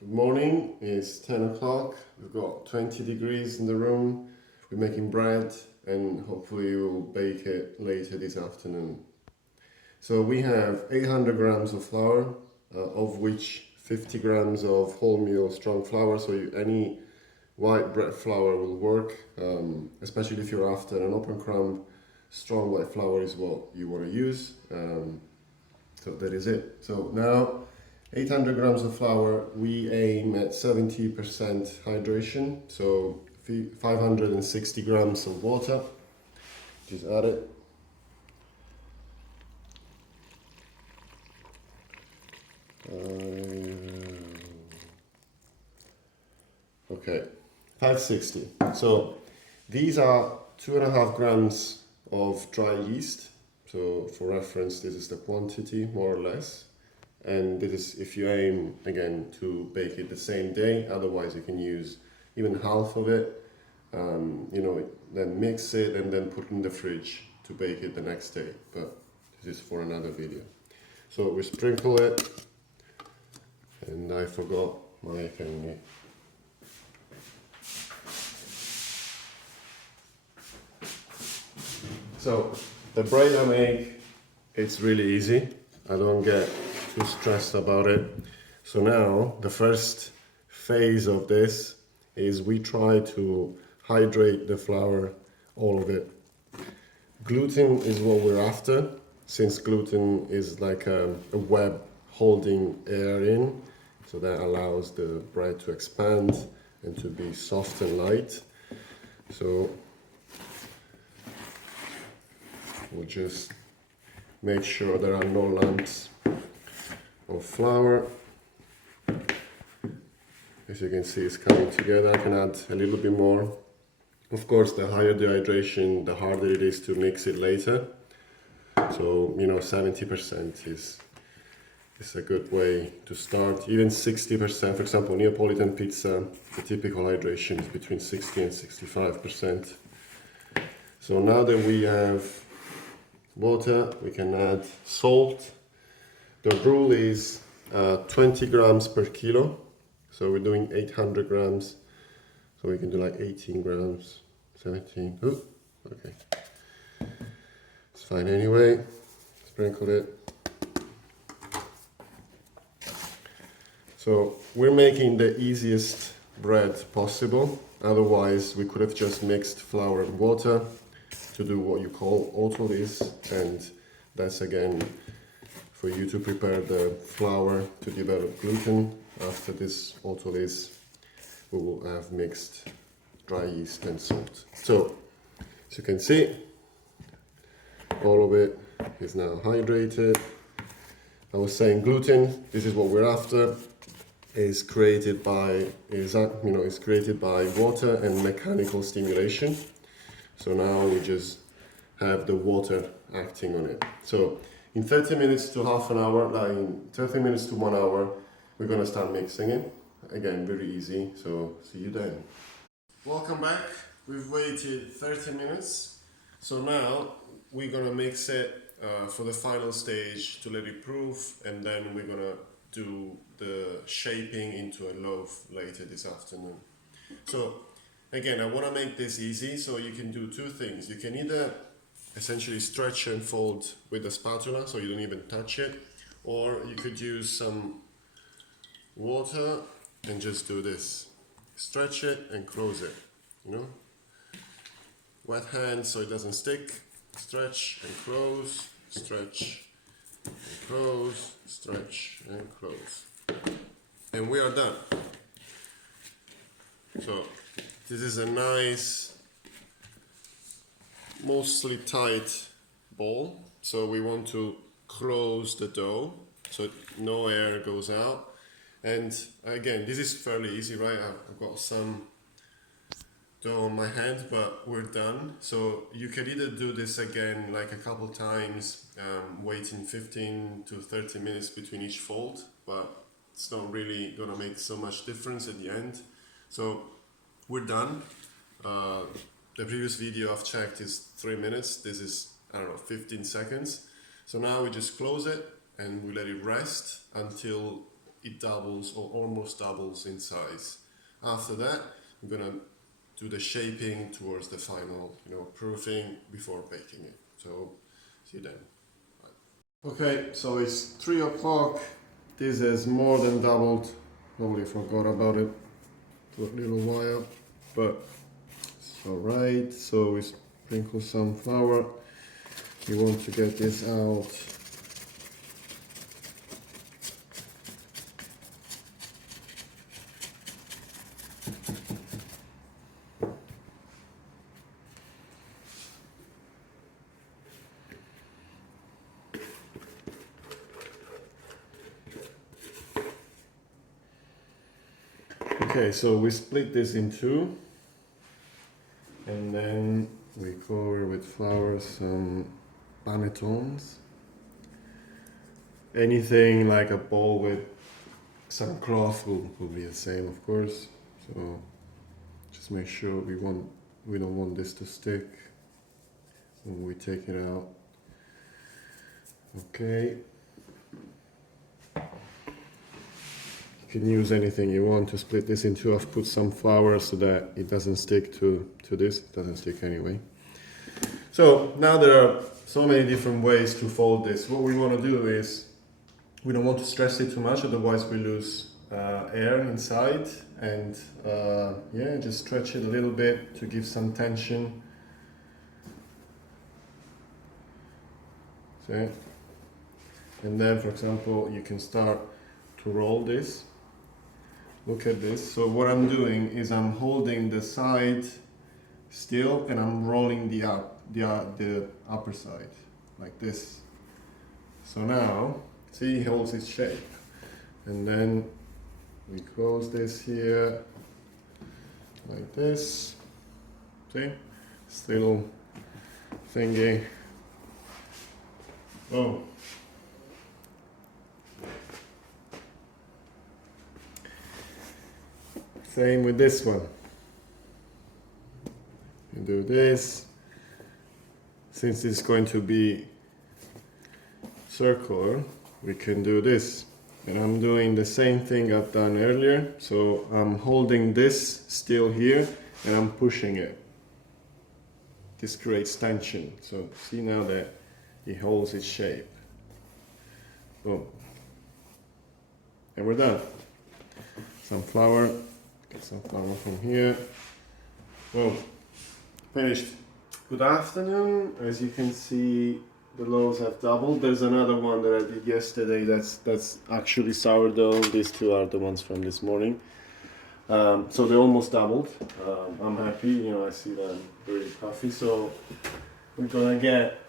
Good morning, it's 10 o'clock, we've got 20 degrees in the room, we're making bread and hopefully we'll bake it later this afternoon. So we have 800 grams of flour, of which 50 grams of wholemeal strong flour, so any white bread flour will work, especially if you're after an open crumb. Strong white flour is what you want to use. So that is it. So now 800 grams of flour, we aim at 70% hydration, so 560 grams of water. Just add it. Okay, 560. So these are 2.5 grams of dry yeast. So for reference, this is the quantity, more or less. And this is if you aim, again, to bake it the same day. Otherwise, you can use even half of it. Then mix it and then put it in the fridge to bake it the next day. But this is for another video. So we sprinkle it. And I forgot my thing. So the bread I make, it's really easy. I don't get too stressed about it. So now the first phase of this is we try to hydrate the flour, all of it. Gluten is what we're after, since gluten is like a web holding air in, so that allows the bread to expand and to be soft and light. So we'll just make sure there are no lumps of flour. As you can see, it's coming together. I can add a little bit more. Of course, the higher the hydration, the harder it is to mix it later. So 70% is a good way to start. Even 60%, for example, Neapolitan pizza, the typical hydration is between 60 and 65%. So now that we have water, we can add salt. The rule is 20 grams per kilo. So we're doing 800 grams. So we can do like 18 grams, 17. Ooh, okay. It's fine anyway. Sprinkle it. So we're making the easiest bread possible. Otherwise, we could have just mixed flour and water to do what you call autolys, and that's again for you to prepare the flour to develop gluten. After this autolys, we will have mixed dry yeast and salt. So, as you can see, all of it is now hydrated. I was saying gluten, this is what we're after, is created by water and mechanical stimulation. So now we just have the water acting on it. So in 30 minutes to half an hour, in 30 minutes to 1 hour, we're gonna start mixing it. Again, very easy, so see you then. Welcome back. We've waited 30 minutes. So now we're gonna mix it for the final stage to let it proof, and then we're gonna do the shaping into a loaf later this afternoon. So again, I want to make this easy, so you can do two things. You can either essentially stretch and fold with a spatula, so you don't even touch it, or you could use some water and just do this. Stretch it and close it, Wet hand so it doesn't stick. Stretch and close, stretch and close, stretch and close. And we are done. So this is a nice, mostly tight ball. So we want to close the dough so no air goes out. And again, this is fairly easy, right? I've got some dough on my hand, but we're done. So you can either do this again like a couple times, waiting 15 to 30 minutes between each fold, but it's not really gonna make so much difference at the end. So we're done. The previous video I've checked is 3 minutes. This is, 15 seconds. So now we just close it and we let it rest until it doubles or almost doubles in size. After that, I'm gonna do the shaping towards the final, proofing before baking it. So, see you then. Bye. Okay, so it's 3 o'clock. This has more than doubled. Probably forgot about it for a little while, but it's alright. So we sprinkle some flour. You want to get this out. Okay, so we split this in two, and then we cover with flour some panetons. Anything like a bowl with some cloth will be the same, of course. So just make sure we don't want this to stick when we take it out. Okay. You can use anything you want to split this in two. I've put some flour so that it doesn't stick to this. It doesn't stick anyway. So now there are so many different ways to fold this. What we want to do is we don't want to stress it too much, otherwise we lose air inside. And yeah, just stretch it a little bit to give some tension. See? And then, for example, you can start to roll this. Look at this. So what I'm doing is I'm holding the side still and I'm rolling the upper side like this. So now, see, it holds its shape. And then we close this here like this. See? This little thingy. Oh. Same with this one. You do this. Since it's going to be circular, we can do this. And I'm doing the same thing I've done earlier. So I'm holding this still here and I'm pushing it. This creates tension. So see now that it holds its shape. Boom. And we're done. Some flour. Get some flour from here. Boom. Finished. Good afternoon. As you can see, the loaves have doubled. There's another one that I did yesterday that's actually sourdough. These two are the ones from this morning. So they almost doubled. I'm happy, I see them very puffy. So we're gonna get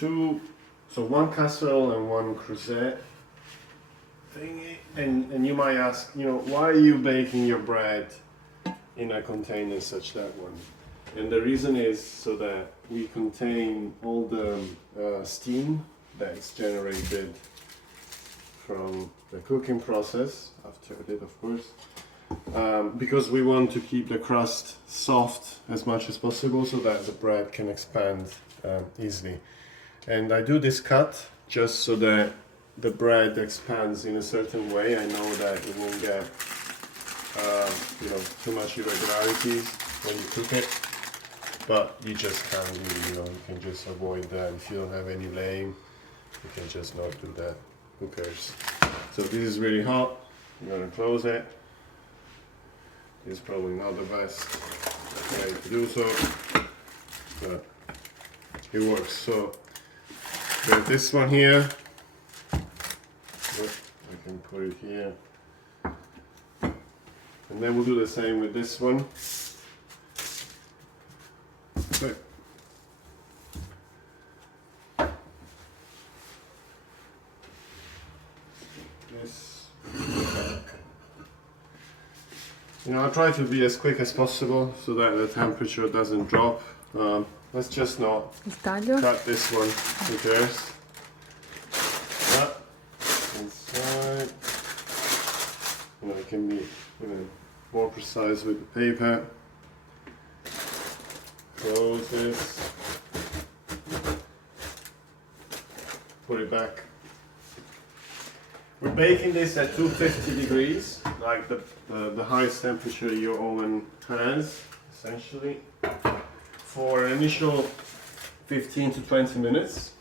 one casserole and one creuset thingy. And you might ask, why are you baking your bread in a container such that one? And the reason is so that we contain all the steam that's generated from the cooking process, after it, of course, because we want to keep the crust soft as much as possible so that the bread can expand easily. And I do this cut just so that the bread expands in a certain way. I know that it won't get too much irregularities when you cook it. But you just can't really, you can just avoid that. If you don't have any laying, you can just not do that. Who cares? So this is really hot. I'm gonna close it. It's probably not the best way to do so, but it works. So we have this one here. I can put it here. And then we'll do the same with this one. Okay. This. I try to be as quick as possible so that the temperature doesn't drop. Let's just not cut this one. Who cares? That inside. I can be more precise with the paper. Close this. Put it back. We're baking this at 250 degrees, like the highest temperature your oven has, essentially, for an initial 15 to 20 minutes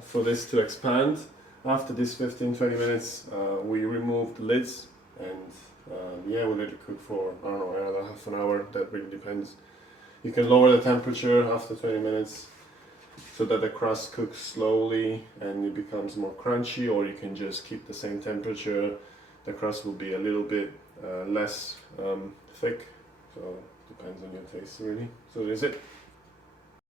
for this to expand. After this 15-20 minutes, we remove the lids and yeah, we let it cook for, I don't know, another half an hour. That really depends. You can lower the temperature after 20 minutes so that the crust cooks slowly and it becomes more crunchy, or you can just keep the same temperature. The crust will be a little bit less thick, so depends on your taste really. So that's it.